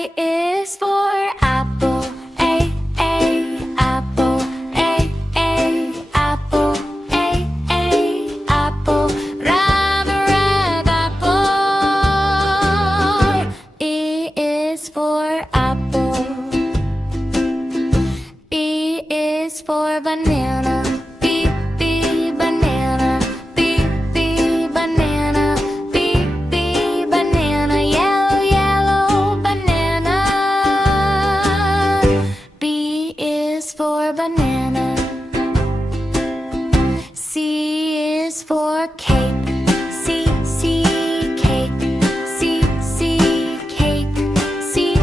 A is for apple. A, apple. A, apple. A, apple. Red, red apple. E is for apple. B is for banana. B, banana. B, banana. B, banana. Yellow, yellow banana. B is for banana. C is for cake. C, cake. C, cake. C,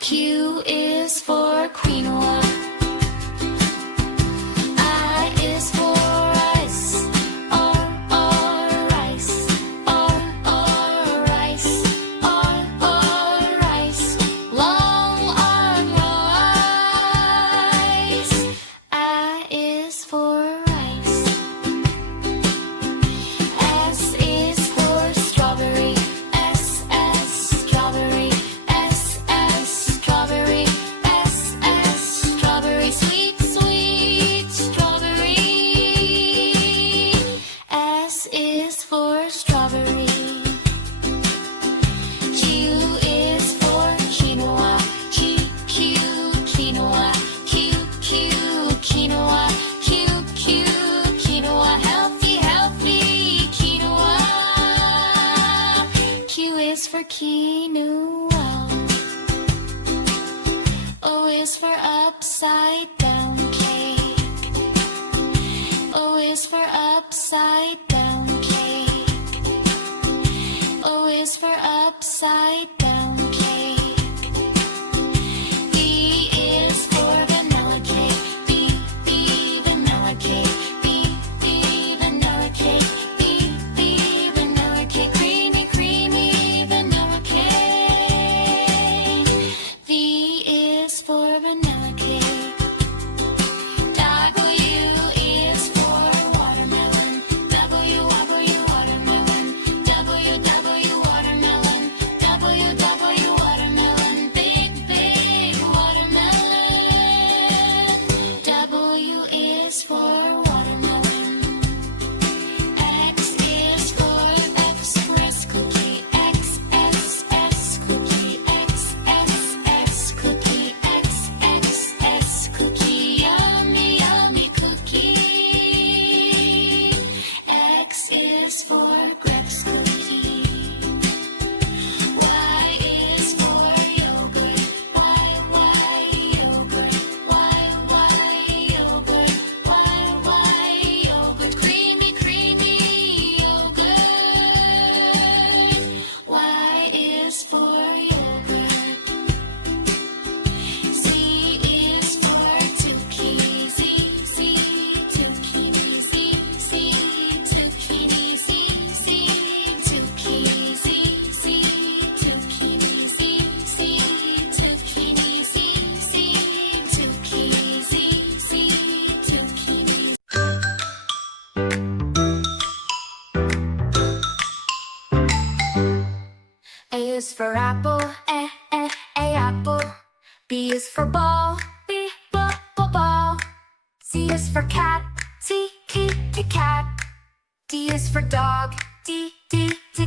Q is for quinoa. I is for rice. R, rice. R, rice. R, rice. Long arm rice. I is for rice. S is for strawberry. S, strawberry. S, strawberry. S, strawberry. Sweet, sweet strawberry. S is for strawberry. Q is for quinoa. Q, quinoa. Q, quinoa. Q, quinoa. Healthy, healthy quinoa. Q is for quinoa. O is for upside down cake. O is for upside down cake. O is for upside down cake. V is for vanilla cake. V, vanilla cake. V, vanilla cake. V, vanilla cake. Creamy, creamy vanilla cake. V is for vanilla cake. W is for watermelon. W, watermelon. W, watermelon. W, watermelon. Big, big watermelon. W is for watermelon. X is for express cookie. X, cookie. X, cookie. X, cookie. Yummy, yummy cookie. X is for Greg's cookie. Y is for yogurt. Y, yogurt. Y, yogurt. Y, yogurt. Creamy, creamy yogurt. Y is for yogurt. Z is for zucchini. Z, zucchini. Z, zucchini. Z, zucchini. Z, zucchini. Z, zucchini. Z, zucchini. Z, zucchini. A is for apple. A apple. B is for ball. B, ball. C is for cat. C, cat. D is for dog. D,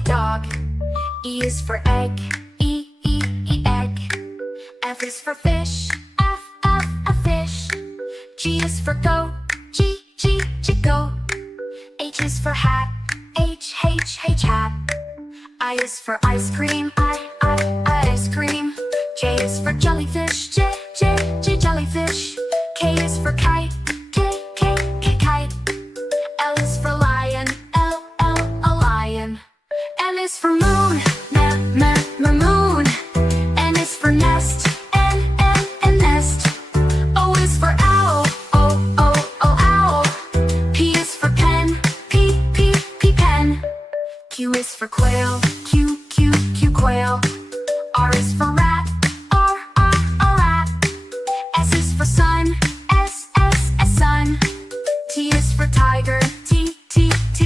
dog. E is for egg. E, egg. F is for fish. F, fish. G is for goat. G, goat. H is for hat. H, hat. I is for ice cream. Ice cream. J is for jellyfish. J, jellyfish. K is for kite. K, kite. L is for lion. L, lion. M is for moon. Moon. N is for nest. N, nest. O is for owl. O, owl. P is for pen. P, pen. Q is for quail. Q, quail. R is for rat. R, rat. S is for sun. S, sun. T is for tiger. T,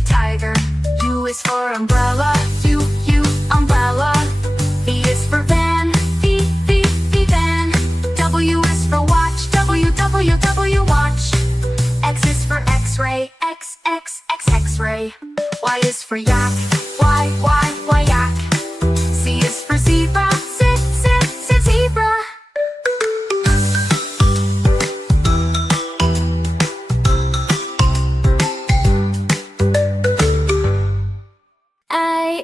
tiger. U is for umbrella. U, umbrella. V is for van. V, van. W is for watch. W, watch. X is for x-ray. X, x-ray. Y is for yak. Y, yak. Z is for zebra. Z, zebra. I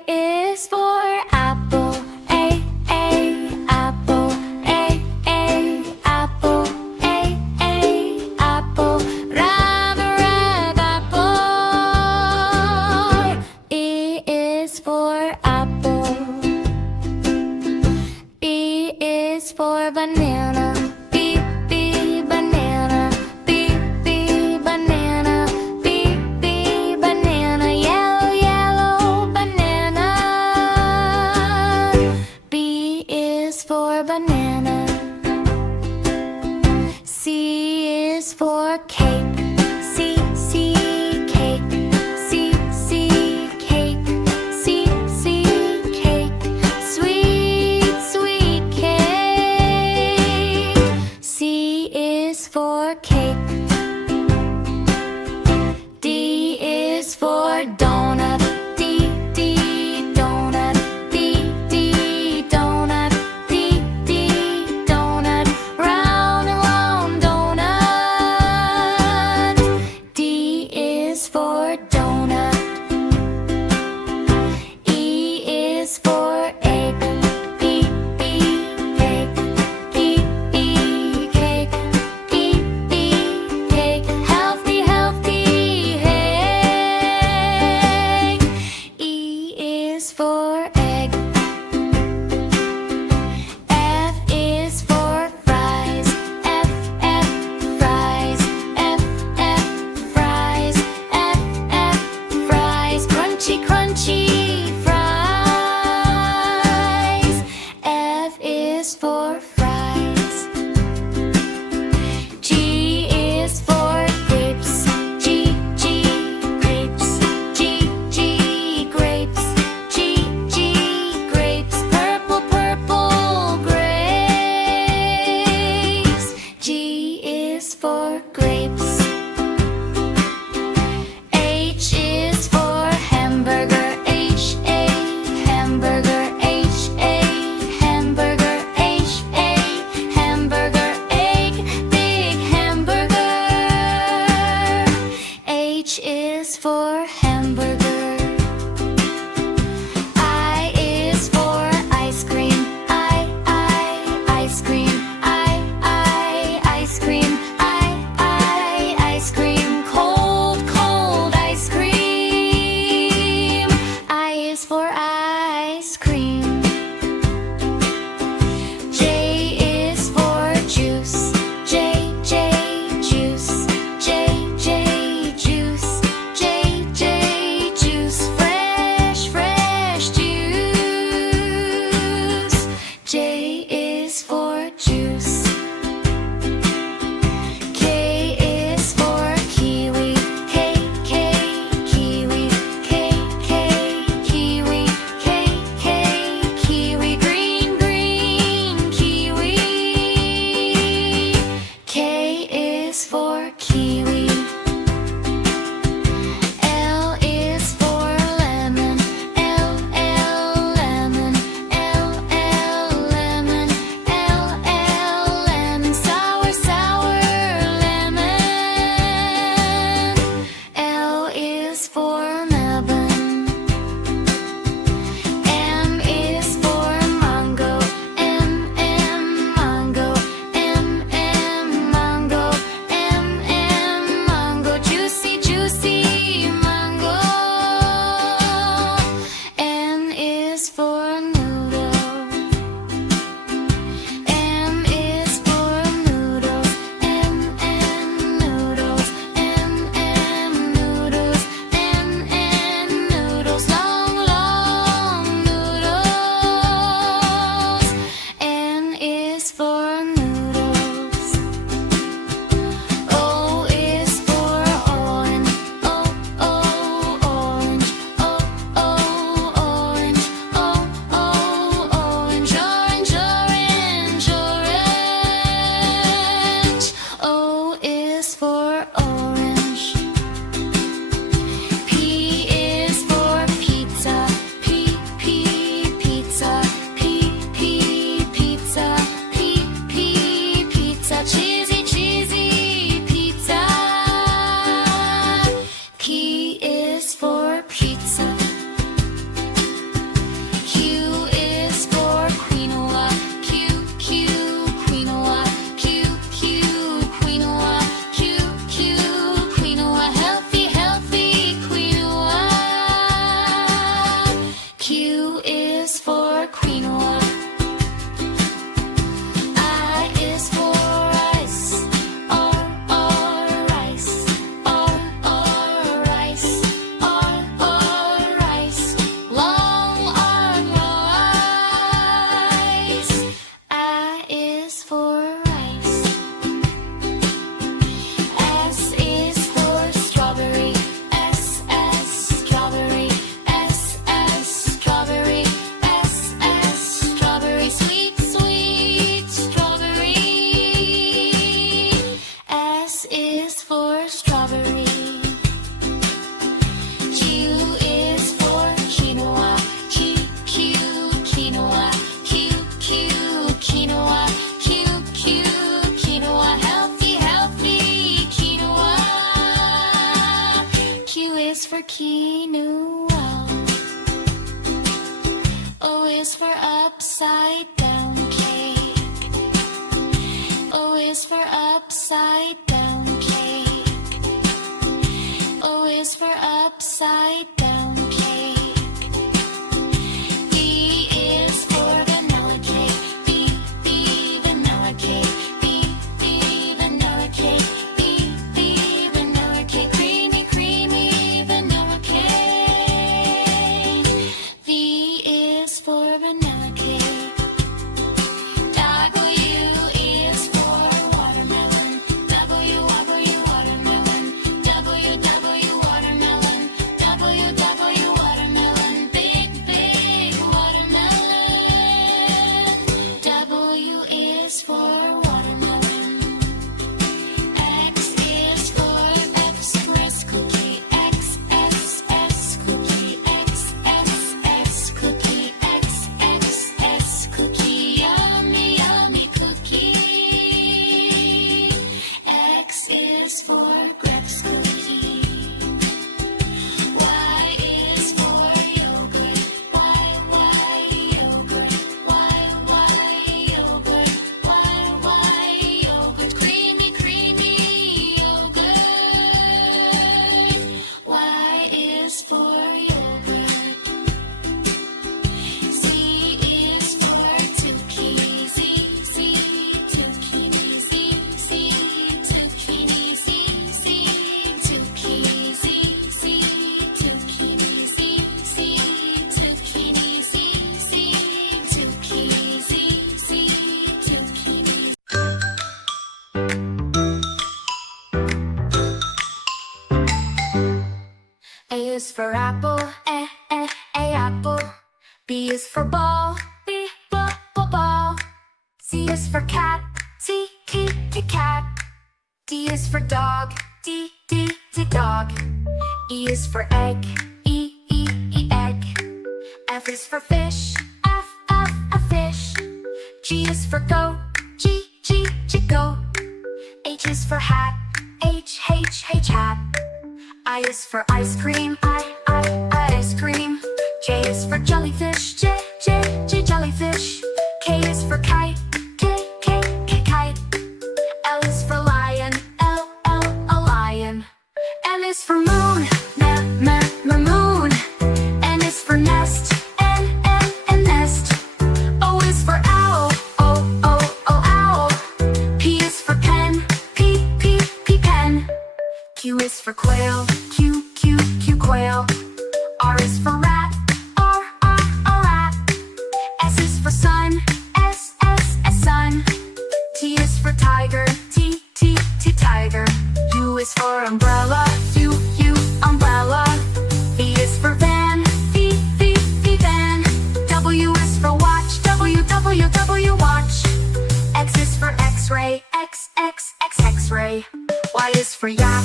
for banana. B, B, banana. B, B, banana. B, B, banana. Yellow, yellow banana. B is for banana. C is for cake. C, C, cake. C, C, cake. C, C, cake. Sweet, sweet cake. C is for cake. D is for donut. D, D, donut. D, D, donut. D, D, donut. Round and round donut. quinoa. O is for upside down cake. O is for upside down cake. O is for upside down cake. V is for vanilla cake. V vanilla cake. V vanilla cake. V vanilla cake. Creamy, creamy vanilla cake. V is for vanilla cake. W is for watermelon. W watermelon. W watermelon. W watermelon. Big watermelon. W is for watermelon. X is for express cookie. XXS cookie. XXS cookie. XXS cookie. Yummy, yummy cookie. X is for Greg's cookie. Y is for yogurt. Y yogurt. Y yogurt. Y yogurt. Creamy, creamy yogurt. Y is for yogurt. Z is for zucchini. Z zucchini. Z zucchini. Z zucchini. Z zucchini. Z zucchini. Z zucchini. Z zucchini. A is for apple, A apple. B is for ball, B ball. C is for cat, C cat. D is for dog, D dog. E is for egg, E egg. F is for fish, F fish. G is for goat, G goat. H is for hat, H hat. I is for ice cream, I ice cream. J is for jellyfish, J jellyfish. K is for kite, K kite. L is for lion, L lion. M is for moon, moon. N is for nest, N nest. O is for owl, O owl. P is for pen, P pen. Q is for quail, Q quail. R is for rat, R rat. S is for sun, S sun. T is for tiger, T tiger. U is for umbrella, U umbrella. V is for van, V van. W is for watch, W watch. X is for x-ray, X-ray. Y is for yak,